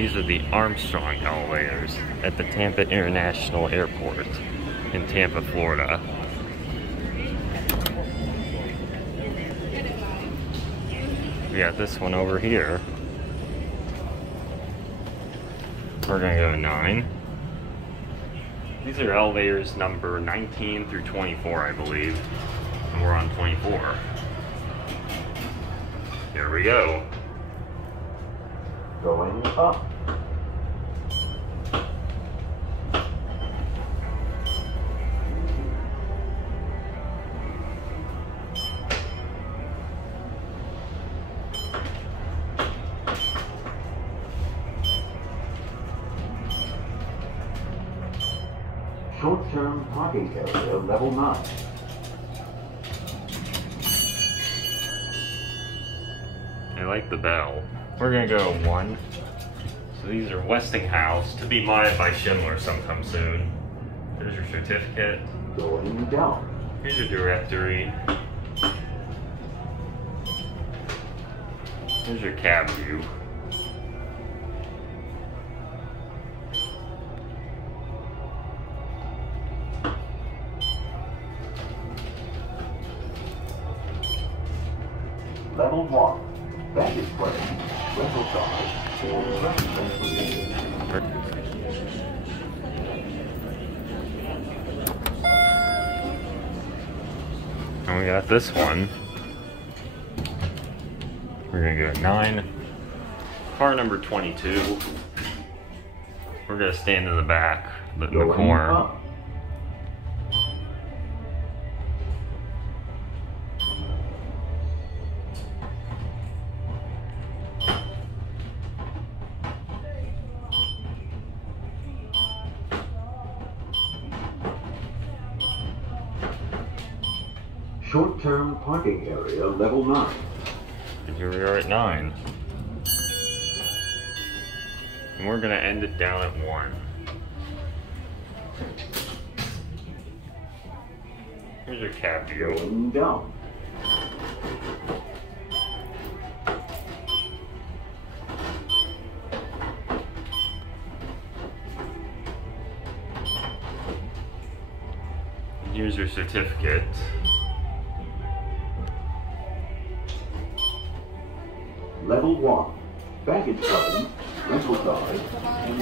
These are the Armstrong elevators at the Tampa International Airport in Tampa, Florida. We got this one over here. We're gonna go 9. These are elevators number 19 through 24, I believe. And we're on 24. Here we go. Going up. Short-term parking area, level 9. I like the bell. We're gonna go 1. So these are Westinghouse, to be modded by Schindler sometime soon. There's your certificate. Going down. Here's your directory. Here's your cab view. Level 1. Baggage claim. Rental size. And we got this one. We're gonna go 9. Car number 22. We're gonna stand in the back, in the corner. Up. Short-term parking area, level 9. And here we are at 9. And we're gonna end it down at 1. Here's your cab view. Going down. Here's your certificate. Level 1. Baggage claim, rental size, and